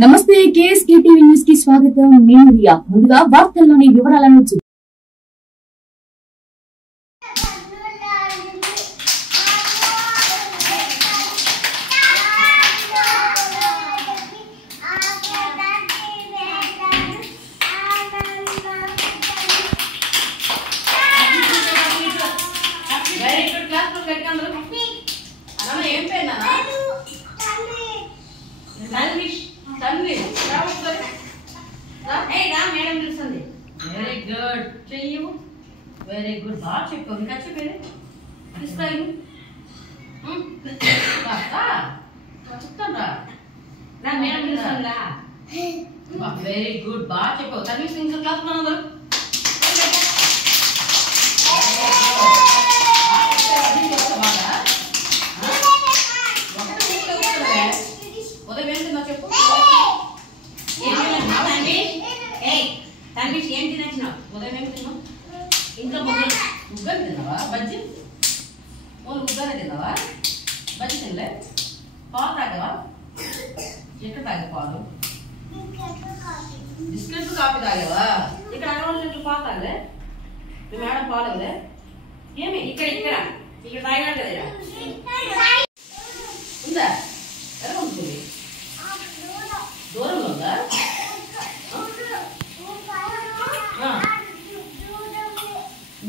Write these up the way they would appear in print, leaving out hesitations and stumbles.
నమస్తే KSK TV news కి స్వాగతం. నేను రియా. ముందుగా వార్తల్లోని వివరాలను చూద్దాం. వెరీ గుడ్ చెయ్యు వెరీ గుడ్ బాగా చెప్పు ఇంకా చెప్పేది ఇస్తాను చెప్తాను రా మేడం పిలుస్తుందా వెరీ గుడ్ బాగా చెప్పు సర్వీస్ ఇంకా క్లాస్ మనం చెప్పు తన్వీష్ ఏం తినచ్చినావు ఉదయం ఏం తిన్నావు ఇంకా ముగ్గలు తిన్నావా బజ్జి ఓన్లీ ముగ్గనే తిన్నావా బజ్జి తినలే పాలు తాగావా ఎక్కడ తాగా పాలు బిస్కెట్స్ కాఫీ తాగావా ఇక్కడ అరవై పాలు తాగలే మీ మేడం పాలు ఇవ్వలే ఏమి ఇక్కడ తాగినా కదా ఉందా ఎలా ఉంటుంది దూరంలో ఉందా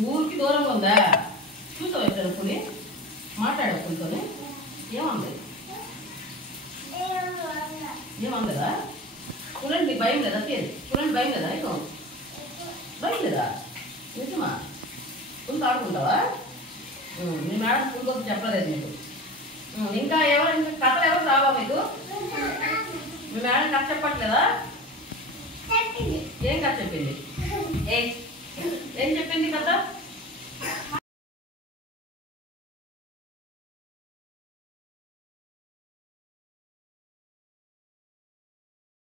ఊరికి దూరంగా ఉందా చూసావు ఎప్పుడు మాట్లాడేసుకుంటూ ఏమంది ఏమందా చూడండి మీకు భయం లేదా చూడండి భయం లేదా ఇక భయం లేదా నిజమా ఫుల్ ఆడుకుంటావా మీ మేడం స్కూల్ కోసం చెప్పలేదు మీకు ఇంకా ఇంకా కథలు ఎవరు రావా మీకు మీ మేడం కథ చెప్పట్లేదా ఏం కథ చెప్పింది ఏం చెప్పింది కథ